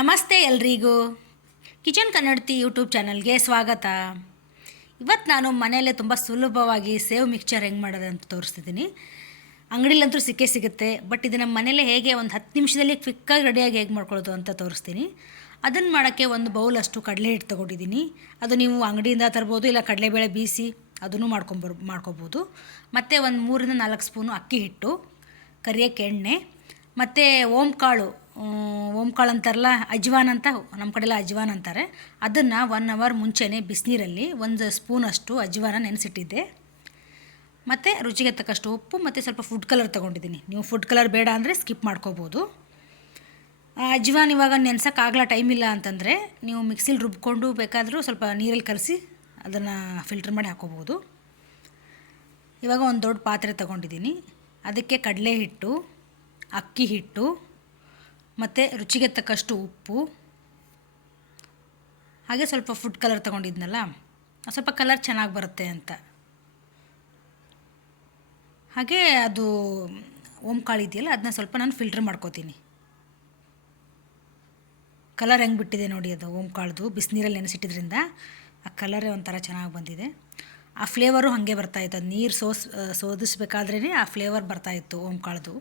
ನಮಸ್ತೆ ಎಲ್ರಿಗೂ. ಕಿಚನ್ ಕನ್ನಡತಿ ಯೂಟ್ಯೂಬ್ ಚಾನಲ್ಗೆ ಸ್ವಾಗತ. ಇವತ್ತು ನಾನು ಮನೆಯಲ್ಲೇ ತುಂಬ ಸುಲಭವಾಗಿ ಸೇವ್ ಮಿಕ್ಚರ್ ಹೆಂಗೆ ಮಾಡೋದು ಅಂತ ತೋರಿಸ್ತಿದ್ದೀನಿ. ಅಂಗಡಿಲಂತೂ ಸಿಕ್ಕೇ ಸಿಗುತ್ತೆ, ಬಟ್ ಇದನ್ನು ಮನೇಲೆ ಹೇಗೆ ಒಂದು ಹತ್ತು ನಿಮಿಷದಲ್ಲಿ ಕ್ವಿಕ್ಕಾಗಿ ರೆಡಿಯಾಗಿ ಹೇಗೆ ಮಾಡ್ಕೊಳ್ಳೋದು ಅಂತ ತೋರಿಸ್ತೀನಿ. ಅದನ್ನು ಮಾಡೋಕ್ಕೆ ಒಂದು ಬೌಲ್ ಅಷ್ಟು ಕಡಲೆ ಹಿಟ್ಟು ತೊಗೊಂಡಿದ್ದೀನಿ. ಅದು ನೀವು ಅಂಗಡಿಯಿಂದ ತರ್ಬೋದು, ಇಲ್ಲ ಕಡಲೆಬೇಳೆ ಬೀಸಿ ಅದನ್ನು ಮಾಡ್ಕೊಂಬರ್, ಮಾಡ್ಕೊಬೋದು. ಮತ್ತು ಒಂದು ಮೂರಿಂದ ನಾಲ್ಕು ಸ್ಪೂನು ಅಕ್ಕಿ ಹಿಟ್ಟು, ಕರಿಯೋಕ್ಕೆ ಎಣ್ಣೆ ಮತ್ತು ಓಂಕಾಳು ಓಂಕಾಳು ಅಂತಾರಲ್ಲ, ಅಜ್ವಾನ್ ಅಂತ ನಮ್ಮ ಕಡೆಲ್ಲ ಅಜ್ವಾನ್ ಅಂತಾರೆ. ಅದನ್ನು ಒನ್ ಅವರ್ ಮುಂಚೆನೇ ಬಿಸಿನೀರಲ್ಲಿ ಒಂದು ಸ್ಪೂನಷ್ಟು ಅಜ್ವಾನ ನೆನೆಸಿಟ್ಟಿದ್ದೆ. ಮತ್ತು ರುಚಿಗೆ ತಕ್ಕಷ್ಟು ಉಪ್ಪು ಮತ್ತು ಸ್ವಲ್ಪ ಫುಡ್ ಕಲರ್ ತೊಗೊಂಡಿದ್ದೀನಿ. ನೀವು ಫುಡ್ ಕಲರ್ ಬೇಡ ಅಂದರೆ ಸ್ಕಿಪ್ ಮಾಡ್ಕೋಬೋದು. ಅಜ್ವಾನ್ ಇವಾಗ ನೆನ್ಸೋಕ್ಕಾಗಲ್ಲ ಟೈಮ್ ಇಲ್ಲ ಅಂತಂದರೆ ನೀವು ಮಿಕ್ಸಿಲಿ ರುಬ್ಕೊಂಡು ಬೇಕಾದರೂ ಸ್ವಲ್ಪ ನೀರಲ್ಲಿ ಕಲಸಿ ಅದನ್ನು ಫಿಲ್ಟರ್ ಮಾಡಿ ಹಾಕೋಬೋದು. ಇವಾಗ ಒಂದು ದೊಡ್ಡ ಪಾತ್ರೆ ತೊಗೊಂಡಿದ್ದೀನಿ. ಅದಕ್ಕೆ ಕಡಲೆ ಹಿಟ್ಟು ಅಕ್ಕಿ ಹಿಟ್ಟು, ಮತ್ತು ರುಚಿಗೆ ತಕ್ಕಷ್ಟು ಉಪ್ಪು. ಹಾಗೆ ಸ್ವಲ್ಪ ಫುಡ್ ಕಲರ್ ತೊಗೊಂಡಿದ್ನಲ್ಲ ಸ್ವಲ್ಪ ಕಲರ್ ಚೆನ್ನಾಗಿ ಬರುತ್ತೆ ಅಂತ. ಹಾಗೆ ಅದು ಓಂಕಾಳು ಇದೆಯಲ್ಲ ಅದನ್ನ ಸ್ವಲ್ಪ ನಾನು ಫಿಲ್ಟ್ರ್ ಮಾಡ್ಕೋತೀನಿ. ಕಲರ್ ಹೆಂಗೆ ಬಿಟ್ಟಿದೆ ನೋಡಿ ಅದು ಓಂಕಾಳ್ದು, ಬಿಸಿನೀರಲ್ಲಿ ನೆನೆಸಿಟ್ಟಿದ್ರಿಂದ ಆ ಕಲರೇ ಒಂಥರ ಚೆನ್ನಾಗಿ ಬಂದಿದೆ. ಆ ಫ್ಲೇವರು ಹಾಗೆ ಬರ್ತಾಯಿತ್ತು ಅದು ನೀರು ಸೋಸ್ ಸೋದಿಸ್ಬೇಕಾದ್ರೇ ಆ ಫ್ಲೇವರ್ ಬರ್ತಾಯಿತ್ತು ಓಂಕಾಳ್ದು.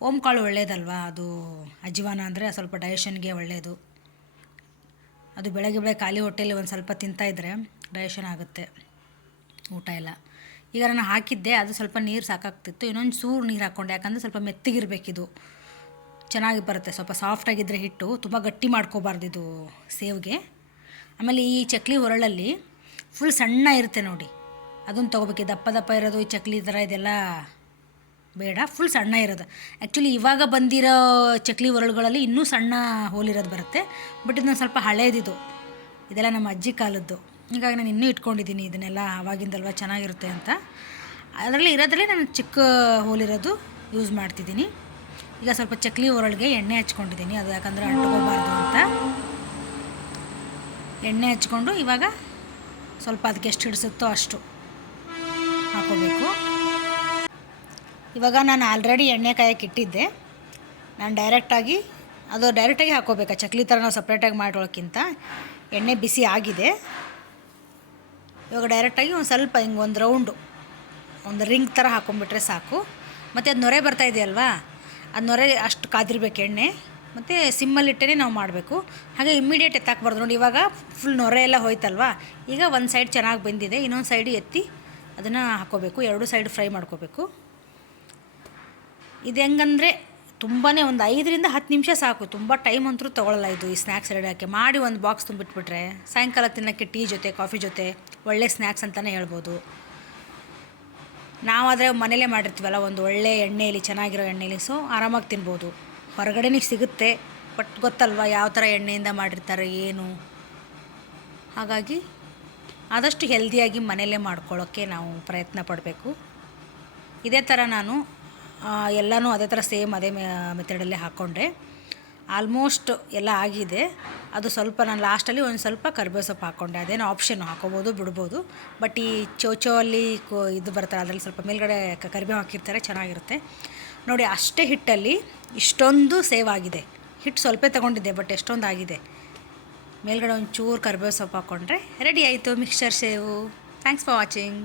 ಓಂಕಾಳು ಒಳ್ಳೆಯದಲ್ವಾ ಅದು ಅಜ್ವಾನ ಅಂದರೆ ಸ್ವಲ್ಪ ಡೈಜೆಷನ್ಗೆ ಒಳ್ಳೆಯದು ಅದು ಬೆಳಗ್ಗೆ ಬೆಳಗ್ಗೆ ಖಾಲಿ ಹೊಟ್ಟೆಯಲ್ಲಿ ಒಂದು ಸ್ವಲ್ಪ ತಿಂತಾಯಿದ್ರೆ ಡೈಜೆಷನ್ ಆಗುತ್ತೆ. ಊಟ ಎಲ್ಲ. ಈಗ ನಾನು ಹಾಕಿದ್ದೆ, ಅದು ಸ್ವಲ್ಪ ನೀರು ಸಾಕಾಗ್ತಿತ್ತು. ಇನ್ನೊಂದು ಸೂರು ನೀರು ಹಾಕ್ಕೊಂಡೆ ಯಾಕಂದರೆ ಸ್ವಲ್ಪ ಮೆತ್ತಗಿರಬೇಕಿದು. ಚೆನ್ನಾಗಿ ಬರುತ್ತೆ. ಸ್ವಲ್ಪ ಸಾಫ್ಟಾಗಿದ್ದರೆ ಹಿಟ್ಟು. ತುಂಬ ಗಟ್ಟಿ ಮಾಡ್ಕೋಬಾರ್ದು ಇದು ಸೇವ್ಗೆ. ಆಮೇಲೆ ಈ ಚಕ್ಲಿ ಹೊರಳಲ್ಲಿ ಫುಲ್ ಸಣ್ಣ ಇರುತ್ತೆ ನೋಡಿ. ಅದನ್ನು ತೊಗೋಬೇಕು. ದಪ್ಪ ದಪ್ಪ ಇರೋದು, ಈ ಚಕ್ಲಿ ಥರ ಇದೆಲ್ಲ ಬೇಡ ಫುಲ್ ಸಣ್ಣ ಇರೋದು. ಆ್ಯಕ್ಚುಲಿ ಇವಾಗ ಬಂದಿರೋ ಚಕ್ಲಿ ಒರಳುಗಳಲ್ಲಿ ಇನ್ನೂ ಸಣ್ಣ ಹೋಲಿರೋದು ಬರುತ್ತೆ. ಬಟ್ ಇದನ್ನ ಸ್ವಲ್ಪ ಹಳೇದಿದು. ಇದೆಲ್ಲ ನಮ್ಮ ಅಜ್ಜಿ ಕಾಲದ್ದು. ಹೀಗಾಗಿ ನಾನು ಇನ್ನೂ ಇಟ್ಕೊಂಡಿದ್ದೀನಿ ಇದನ್ನೆಲ್ಲ ಆವಾಗಿಂದಲ್ವ ಚೆನ್ನಾಗಿರುತ್ತೆ ಅಂತ. ಅದರಲ್ಲಿ ಇರೋದ್ರಲ್ಲೇ ನಾನು ಚಿಕ್ಕ ಹೋಲಿರೋದು ಯೂಸ್ ಮಾಡ್ತಿದ್ದೀನಿ. ಈಗ ಸ್ವಲ್ಪ ಚಕ್ಲಿ ಒರಳಿಗೆ ಎಣ್ಣೆ ಹಚ್ಕೊಂಡಿದ್ದೀನಿ. ಅದು ಯಾಕಂದರೆ ಅಂಟ್ಕೋಬಾರ್ದು ಅಂತ. ಎಣ್ಣೆ ಹಚ್ಕೊಂಡು ಇವಾಗ ಸ್ವಲ್ಪ ಅದಕ್ಕೆ ಎಷ್ಟು ಹಿಡಿಸುತ್ತೋ ಅಷ್ಟು ಹಾಕೋಬೇಕು. ಇವಾಗ ನಾನು ಆಲ್ರೆಡಿ ಎಣ್ಣೆ ಕಾಯಕ್ಕೆ ಇಟ್ಟಿದ್ದೆ. ನಾನು ಡೈರೆಕ್ಟಾಗಿ ಅದು ಡೈರೆಕ್ಟಾಗಿ ಹಾಕೋಬೇಕು ಚಕ್ಲಿ ಥರ ನಾವು ಸಪ್ರೇಟಾಗಿ ಮಾಡ್ಕೊಳ್ಳೋಕ್ಕಿಂತ ಎಣ್ಣೆ ಬಿಸಿ ಆಗಿದೆ. ಇವಾಗ ಡೈರೆಕ್ಟಾಗಿ ಒಂದು ಸ್ವಲ್ಪ ಹಿಂಗೆ ಒಂದು ರೌಂಡು ಒಂದು ರಿಂಗ್ ಥರ ಹಾಕೊಂಡ್ಬಿಟ್ರೆ ಸಾಕು. ಮತ್ತು ಅದು ನೊರೆ ಬರ್ತಾ ಇದೆಯಲ್ವಾ ಅದು ನೊರೆ ಅಷ್ಟು ಕಾದಿರ್ಬೇಕು ಎಣ್ಣೆ. ಮತ್ತು ಸಿಮ್ಮಲ್ಲಿಟ್ಟೇ ನಾವು ಮಾಡಬೇಕು. ಹಾಗೆ ಇಮ್ಮಿಡಿಯೇಟ್ ಎತ್ತಾಕ್ಬಾರ್ದು. ನೋಡಿ, ಇವಾಗ ಫುಲ್ ನೊರೆ ಎಲ್ಲ ಹೋಯ್ತಲ್ವಾ? ಈಗ ಒಂದು ಸೈಡ್ ಚೆನ್ನಾಗಿ ಬಂದಿದೆ. ಇನ್ನೊಂದು ಸೈಡ್ ಎತ್ತಿ ಅದನ್ನು ಹಾಕೋಬೇಕು ಎರಡು ಸೈಡ್ ಫ್ರೈ ಮಾಡ್ಕೋಬೇಕು. ಇದು ಹೆಂಗಂದರೆ ತುಂಬಾ ಒಂದು ಐದರಿಂದ ಹತ್ತು ನಿಮಿಷ ಸಾಕು. ತುಂಬ ಟೈಮ್ ಅಂತೂ ತೊಗೊಳ್ಳಲ್ಲ ಇದು ಈ ಸ್ನ್ಯಾಕ್ಸ್ ರೆಡಿ ಹಾಕಿ. ಮಾಡಿ ಒಂದು ಬಾಕ್ಸ್ ತುಂಬಿಟ್ಬಿಟ್ರೆ ಸಾಯಂಕಾಲ ತಿನ್ನೋಕ್ಕೆ ಟೀ ಜೊತೆ ಕಾಫಿ ಜೊತೆ ಒಳ್ಳೆ ಸ್ನ್ಯಾಕ್ಸ್ ಅಂತಲೇ ಹೇಳ್ಬೋದು. ನಾವಾದರೆ ಮನೇಲೇ ಮಾಡಿರ್ತೀವಲ್ಲ, ಒಂದು ಒಳ್ಳೆ ಎಣ್ಣೆಯಲ್ಲಿ ಚೆನ್ನಾಗಿರೋ ಎಣ್ಣೆಯಲ್ಲಿ ಸೊ ಆರಾಮಾಗಿ ತಿನ್ಬೋದು. ಹೊರಗಡೆನೇ ಸಿಗುತ್ತೆ ಬಟ್ ಗೊತ್ತಲ್ವ ಯಾವ ಥರ ಎಣ್ಣೆಯಿಂದ ಮಾಡಿರ್ತಾರೆ, ಏನು? ಹಾಗಾಗಿ ಆದಷ್ಟು ಹೆಲ್ದಿಯಾಗಿ ಮನೇಲೇ ಮಾಡ್ಕೊಳ್ಳೋಕ್ಕೆ ನಾವು ಪ್ರಯತ್ನ ಪಡಬೇಕು. ಇದೇ ಥರ ನಾನು ಎಲ್ಲನೂ ಅದೇ ಥರ ಸೇಮ್ ಅದೇ ಮೆಥಡಲ್ಲೇ ಹಾಕ್ಕೊಂಡೆ ಆಲ್ಮೋಸ್ಟ್ ಎಲ್ಲ ಆಗಿದೆ. ಅದು ಸ್ವಲ್ಪ ನಾನು ಲಾಸ್ಟಲ್ಲಿ ಒಂದು ಸ್ವಲ್ಪ ಕರ್ಬೇವು ಸೊಪ್ಪು ಹಾಕ್ಕೊಂಡೆ ಅದೇನೋ ಆಪ್ಷನ್ ಹಾಕೋಬೋದು, ಬಿಡ್ಬೋದು. ಬಟ್ ಈ ಚೋಚೋ ಅಲ್ಲಿ ಕೋ, ಇದು ಬರ್ತಾರೆ ಅದರಲ್ಲಿ ಸ್ವಲ್ಪ ಮೇಲ್ಗಡೆ ಕರಿಬೇವು ಹಾಕಿರ್ತಾರೆ, ಚೆನ್ನಾಗಿರುತ್ತೆ. ನೋಡಿ, ಅಷ್ಟೇ ಹಿಟ್ಟಲ್ಲಿ ಇಷ್ಟೊಂದು ಸೇವ್ ಆಗಿದೆ. ಹಿಟ್ಟು ಸ್ವಲ್ಪ ತಗೊಂಡಿದ್ದೆ, ಬಟ್ ಎಷ್ಟೊಂದು ಆಗಿದೆ. ಮೇಲ್ಗಡೆ ಒಂದು ಚೂರು ಕರ್ಬೇವು ಸೊಪ್ಪು ಹಾಕ್ಕೊಂಡ್ರೆ ರೆಡಿ ಆಯಿತು mixture sev. Thanks for watching.